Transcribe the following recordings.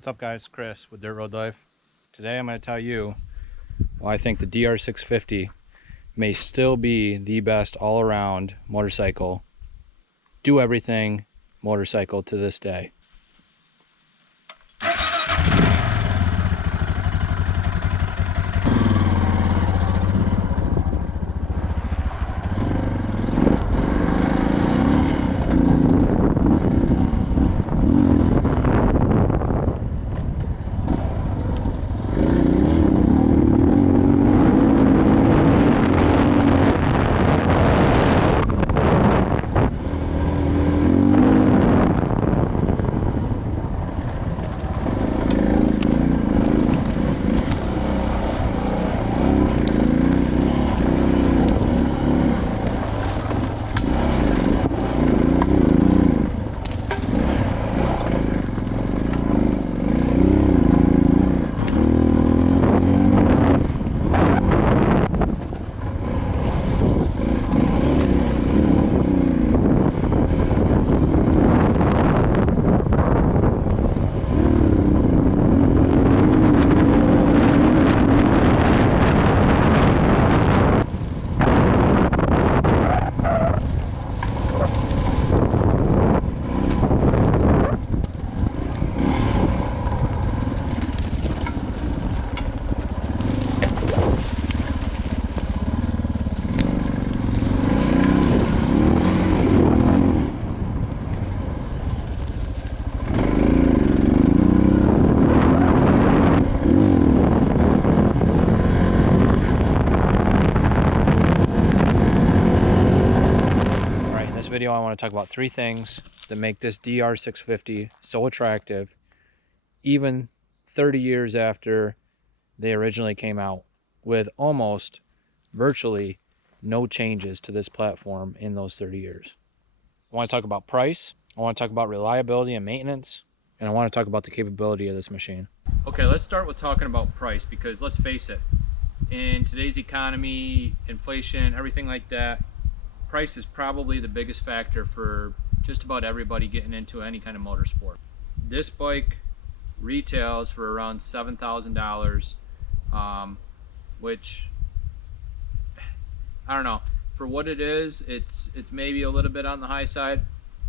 What's up guys, Chris with Dirt Road Life. Today I'm going to tell you why I think the DR650 may still be the best all-around motorcycle, do everything motorcycle to this day. Video I want to talk about three things that make this DR650 so attractive even 30 years after they originally came out, with almost virtually no changes to this platform in those 30 years. I want to talk about price, I want to talk about reliability and maintenance, and I want to talk about the capability of this machine. Okay, let's start with talking about price, because let's face it, in today's economy, inflation, everything like that, price is probably the biggest factor for just about everybody getting into any kind of motorsport. This bike retails for around $7,000, which, I don't know, for what it is, it's maybe a little bit on the high side.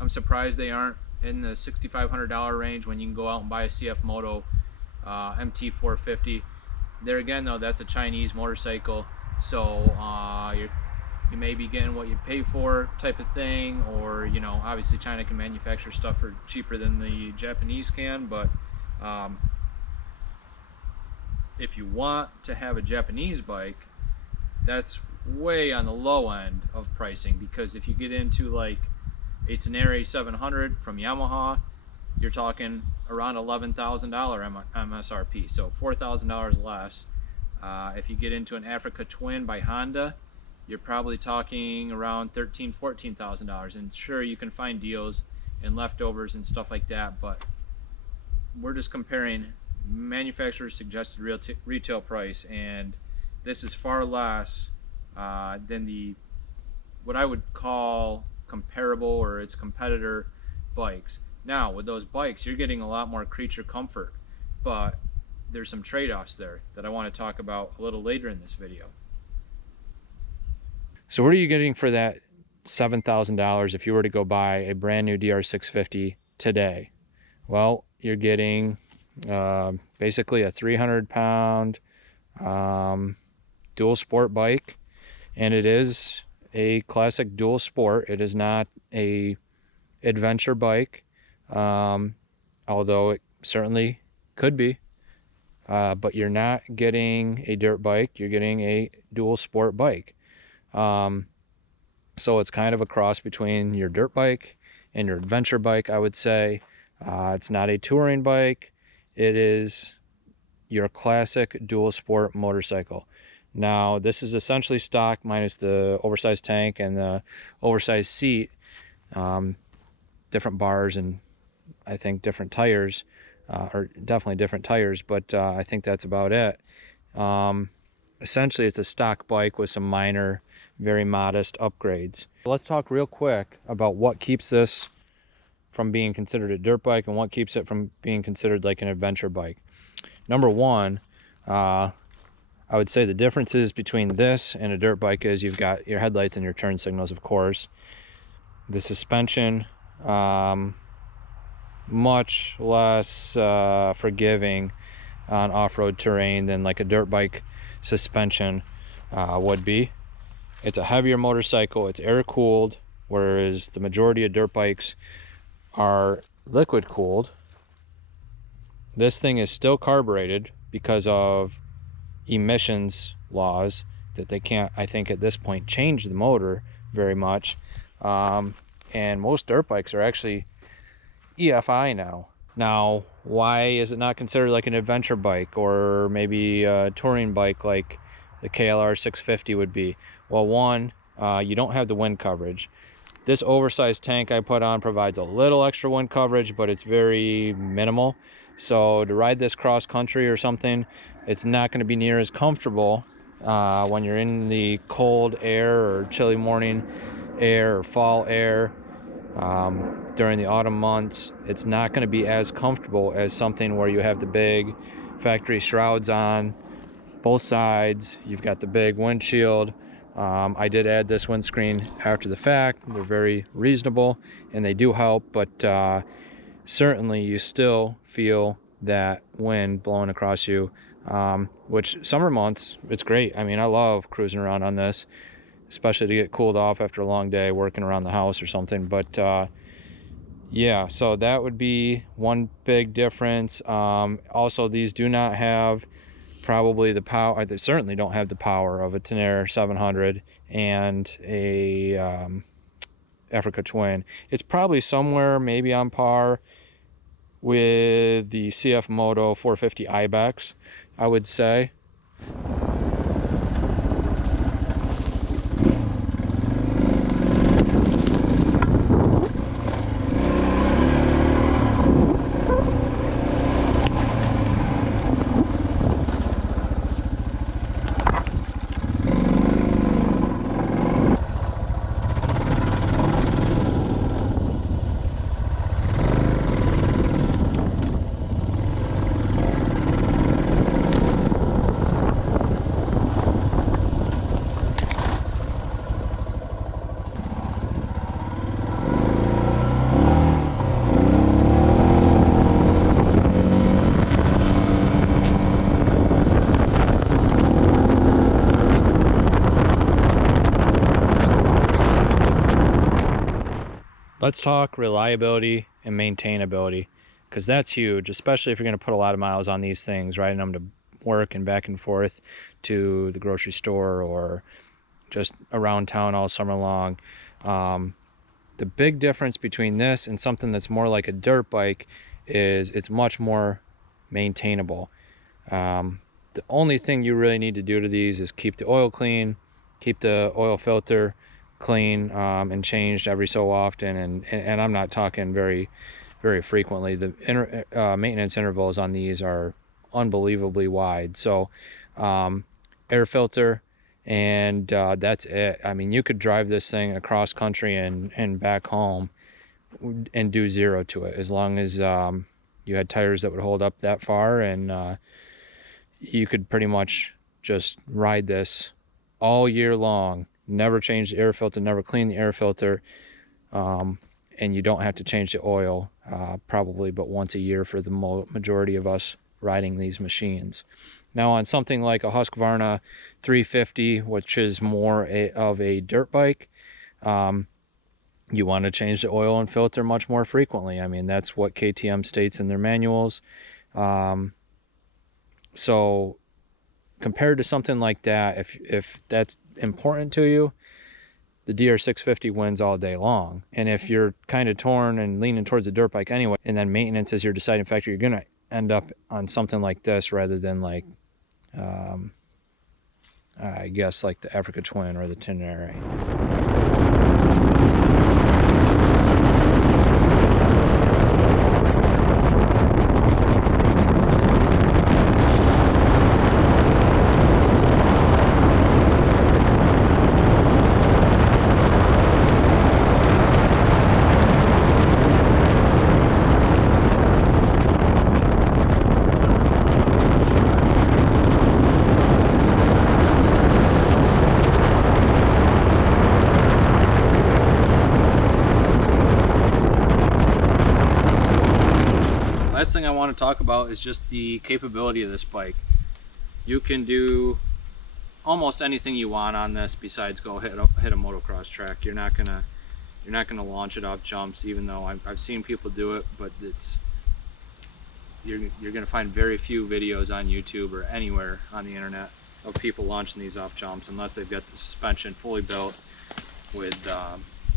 I'm surprised they aren't in the $6,500 range when you can go out and buy a CF Moto MT450. There again though, that's a Chinese motorcycle, so you may be getting what you pay for type of thing, or you know, obviously China can manufacture stuff for cheaper than the Japanese can, but if you want to have a Japanese bike, that's way on the low end of pricing, because if you get into like a Tenere 700 from Yamaha, you're talking around $11,000 MSRP, so $4,000 less. If you get into an Africa Twin by Honda, you're probably talking around $13,000, $14,000, and sure, you can find deals and leftovers and stuff like that, but we're just comparing manufacturer's suggested retail price, and this is far less than the what I would call comparable or its competitor bikes. Now with those bikes, you're getting a lot more creature comfort, but there's some trade-offs there that I want to talk about a little later in this video. So what are you getting for that $7,000 if you were to go buy a brand new DR650 today? Well, you're getting basically a 300-pound dual sport bike, and it is a classic dual sport. It is not a adventure bike, although it certainly could be, but you're not getting a dirt bike, you're getting a dual sport bike. So it's kind of a cross between your dirt bike and your adventure bike, I would say. It's not a touring bike, it is your classic dual sport motorcycle. Now this is essentially stock minus the oversized tank and the oversized seat, different bars, and I think different tires, or definitely different tires, but I think that's about it. Essentially it's a stock bike with some minor, very modest upgrades. Let's talk real quick about what keeps this from being considered a dirt bike and what keeps it from being considered like an adventure bike. Number one, I would say the differences between this and a dirt bike is you've got your headlights and your turn signals, of course. The suspension, much less forgiving on off-road terrain than like a dirt bike suspension would be. It's a heavier motorcycle, it's air cooled, whereas the majority of dirt bikes are liquid cooled. This thing is still carbureted because of emissions laws that they can't, I think at this point, change the motor very much. And most dirt bikes are actually EFI now. Now, why is it not considered like an adventure bike or maybe a touring bike like the KLR 650 would be? Well, one, you don't have the wind coverage. This oversized tank I put on provides a little extra wind coverage, but it's very minimal. So to ride this cross country or something, it's not going to be near as comfortable when you're in the cold air or chilly morning air or fall air. During the autumn months, it's not going to be as comfortable as something where you have the big factory shrouds on both sides. You've got the big windshield. I did add this windscreen after the fact. They're very reasonable and they do help, but certainly you still feel that wind blowing across you, which summer months, it's great. I mean, I love cruising around on this, especially to get cooled off after a long day working around the house or something. But yeah, so that would be one big difference. Also, these do not have probably the power, they certainly don't have the power of a Tenere 700 and a Africa Twin. It's probably somewhere maybe on par with the CF Moto 450 Ibex, I would say. Let's talk reliability and maintainability, because that's huge, especially if you're going to put a lot of miles on these things, riding them to work and back and forth to the grocery store or just around town all summer long. The big difference between this and something that's more like a dirt bike is it's much more maintainable. The only thing you really need to do to these is keep the oil clean, keep the oil filter clean, and changed every so often, and I'm not talking very frequently. The maintenance intervals on these are unbelievably wide. So air filter, and that's it. I mean, you could drive this thing across country and back home and do zero to it, as long as you had tires that would hold up that far, and you could pretty much just ride this all year long. Never change the air filter, never clean the air filter, and you don't have to change the oil probably but once a year for the majority of us riding these machines. Now on something like a Husqvarna 350, which is more of a dirt bike, you want to change the oil and filter much more frequently. I mean, that's what KTM states in their manuals. So compared to something like that, if that's important to you, the DR 650 wins all day long. And if you're kind of torn and leaning towards a dirt bike anyway, and then maintenance is your deciding factor, you're gonna end up on something like this rather than like I guess like the Africa Twin or the Tenere. thing I want to talk about is just the capability of this bike. You can do almost anything you want on this besides go hit a motocross track. You're not gonna launch it off jumps, even though I've seen people do it, but you're gonna find very few videos on YouTube or anywhere on the internet of people launching these off jumps unless they've got the suspension fully built with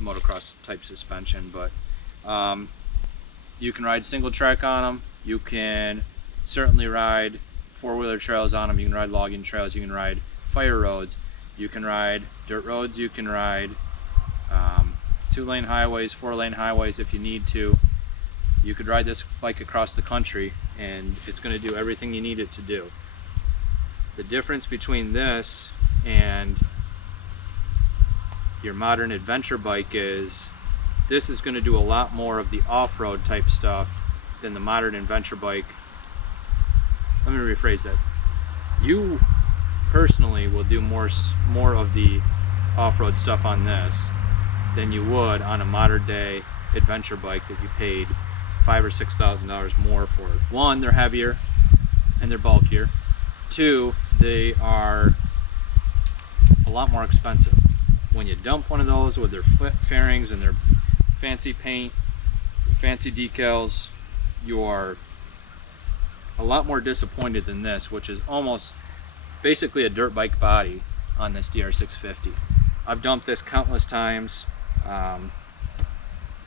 motocross type suspension. But you can ride single track on them. You can certainly ride four-wheeler trails on them. You can ride logging trails. You can ride fire roads. You can ride dirt roads. You can ride 2-lane highways, 4-lane highways if you need to. You could ride this bike across the country and it's going to do everything you need it to do. The difference between this and your modern adventure bike is this is going to do a lot more of the off-road type stuff than the modern adventure bike. Let me rephrase that. You personally will do more of the off-road stuff on this than you would on a modern day adventure bike that you paid $5,000 or $6,000 more for. One, they're heavier and they're bulkier. Two, they are a lot more expensive. When you dump one of those with their fairings and their fancy paint, fancy decals, you are a lot more disappointed than this, which is almost basically a dirt bike body on this DR650. I've dumped this countless times.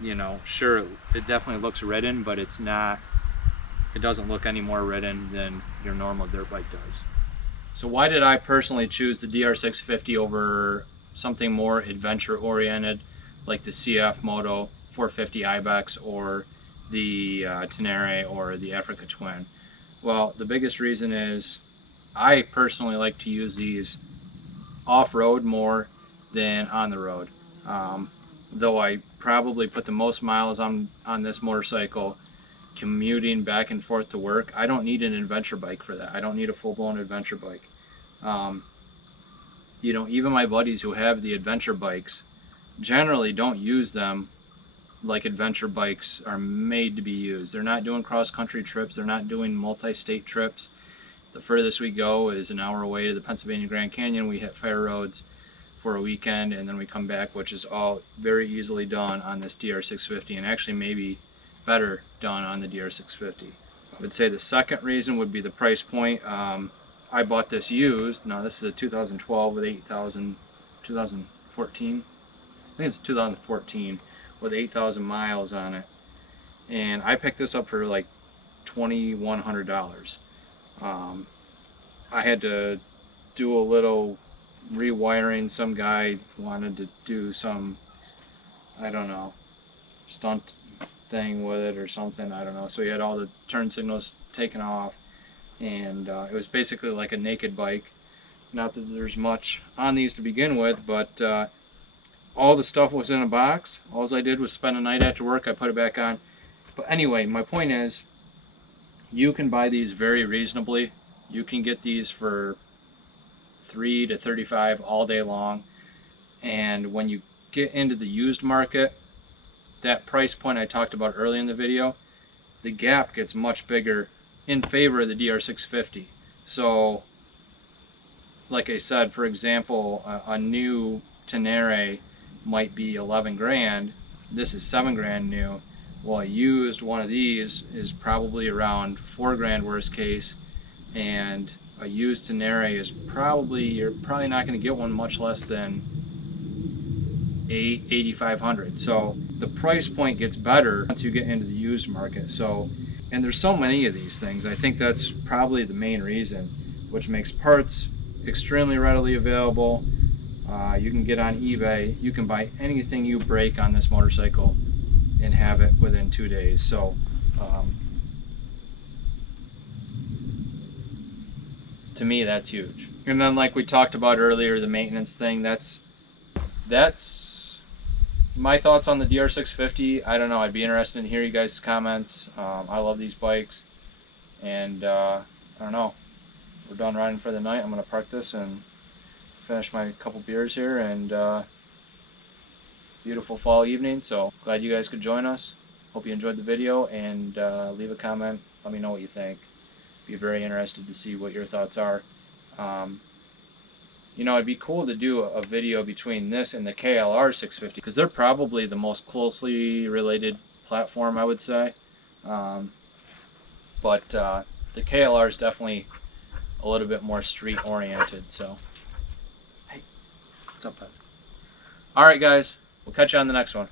You know, sure, it definitely looks ridden, but it's not, it doesn't look any more ridden than your normal dirt bike does. So why did I personally choose the DR650 over something more adventure oriented like the CF Moto 450 Ibex or the Tenere or the Africa Twin? Well, the biggest reason is I personally like to use these off-road more than on the road. Though I probably put the most miles on this motorcycle commuting back and forth to work, I don't need an adventure bike for that. I don't need a full-blown adventure bike. You know, even my buddies who have the adventure bikes generally don't use them like adventure bikes are made to be used. They're not doing cross-country trips. They're not doing multi-state trips. The furthest we go is an hour away to the Pennsylvania Grand Canyon. We hit fire roads for a weekend and then we come back, which is all very easily done on this DR650 and actually maybe better done on the DR650. I would say the second reason would be the price point. I bought this used. Now this is a 2012 with 2014. I think it's 2014 with 8,000 miles on it. And I picked this up for like $2,100. I had to do a little rewiring. Some guy wanted to do some, I don't know, stunt thing with it or something, I don't know. So he had all the turn signals taken off and it was basically like a naked bike. Not that there's much on these to begin with, but all the stuff was in a box. All I did was spend a night after work, I put it back on. But anyway, my point is, you can buy these very reasonably. You can get these for $3 to $35 all day long. And when you get into the used market, that price point I talked about early in the video, the gap gets much bigger in favor of the DR650. So, like I said, for example, a new Tenere might be 11 grand. This is 7 grand new. Well, a used one of these is probably around 4 grand worst case, and a used Tenere is you're probably not going to get one much less than $8,500. So the price point gets better once you get into the used market. So, and there's so many of these things. I think that's probably the main reason, which makes parts extremely readily available. You can get on eBay. You can buy anything you break on this motorcycle and have it within 2 days. So to me, that's huge. And then, like we talked about earlier, the maintenance thing, that's my thoughts on the DR650. I don't know, I'd be interested in hearing you guys' comments. I love these bikes, and I don't know, we're done riding for the night. I'm going to park this and finish my couple beers here, and beautiful fall evening. So glad you guys could join us. Hope you enjoyed the video, and leave a comment Let me know what you think. Be very interested to see what your thoughts are. You know, it'd be cool to do a video between this and the KLR 650 because they're probably the most closely related platform, I would say. But the KLR is definitely a little bit more street oriented. So, hey, what's up, bud? All right, guys, we'll catch you on the next one.